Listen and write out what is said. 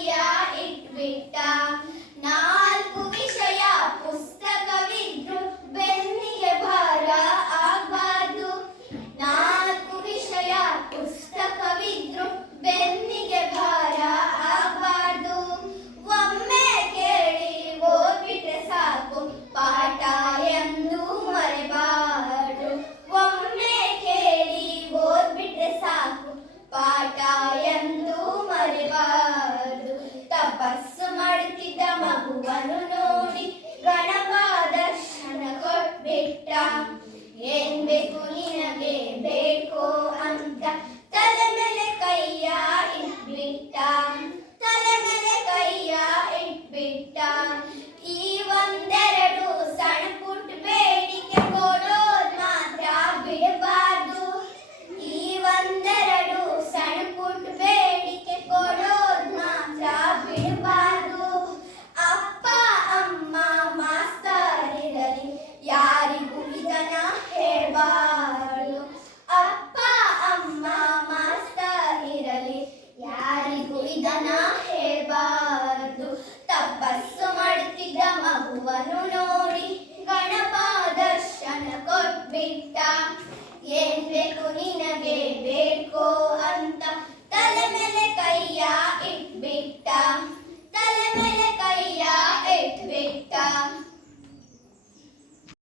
ಕೈಯ ಇಟ್ಬಿಟ್ಟ. ನಾಲ್ಕು ವಿಷಯ ಪುಸ್ತಕವಿದ್ರು ಬೆನ್ನಿಗೆ ಭಾರ ಆಗ್ಬಾರ್ದು. ನಾಲ್ಕು ವಿಷಯ ಪುಸ್ತಕವಿದ್ರು ಬೆನ್ನಿಗೆ ಭಾರ ಆಗ್ಬಾರ್ದು. ಒಮ್ಮೆ ಕೇಳಿ ಓದ್ಬಿಟ್ರೆ ಸಾಕು ಪಾಠ ಎಂದು ಮರೆಬಾರ್ದು. ಒಮ್ಮೆ ಕೇಳಿ ಓದ್ಬಿಟ್ರೆ ಸಾಕು ಪಾಠ ಎಂದು ಮರೆಬಾರ್ದು. ತಪಸ್ಸು ಮಾಡುತ್ತಿದ್ದ ಮಗುವನ್ನು ನೋಡಿ ಗಣಪ ದರ್ಶನ ಕೊಟ್ಬಿಟ್ಟ. ಏನ್ ಬೇಕು ನಿನಗೆ ಬೇಕೋ ಅಂತ ತಲೆ ಮೇಲೆ ಕೈಯ ಇಟ್ಬಿಟ್ಟ. ತಲೆ ಮೇಲೆ ಕೈಯ ಇಟ್ಬಿಟ್ಟ. ಈ ಒಂದೆರಡು ಸಣ್ಣ ಪುಟ್ಟ ಬೇಡಿಕೆ ಕೊಡೋದ್ ಮಾತ್ರ ಬಿಡಬಾರ್ದು. ಈ ಒಂದೆರಡು ಸಣ್ಣ ಪುಟ್ಟ ಬೇಡಿಕೆ ಕೊಡೋದ್ ಮಾತ್ರ ಬಿಡಬಾರ್ದು. ಅಪ್ಪ ಅಮ್ಮ ಮಾಸ್ತರ್ ಇರಲಿ ಯಾರಿಗೂ ಇದನ್ನ ಹೇಳ್ಬಾರ್ದು. ಅಪ್ಪ ಅಮ್ಮ ಮಾಸ್ತರ್ ಇರಲಿ ಯಾರಿಗೂ ಇದನ್ನ ಹೇಳ್ಬಾರ್ದು. ತಪಸ್ಸು ಮಾಡುತ್ತಿದ್ದ ಮಗುವನ್ನು ನೋಡಿ ಗಣಪ ದರ್ಶನ ಕೊಟ್ಬಿಟ್ಟ. ಏನ್ ಬೇಕು ನಿನಗೆ ಬೇಕೋ ಅಂತ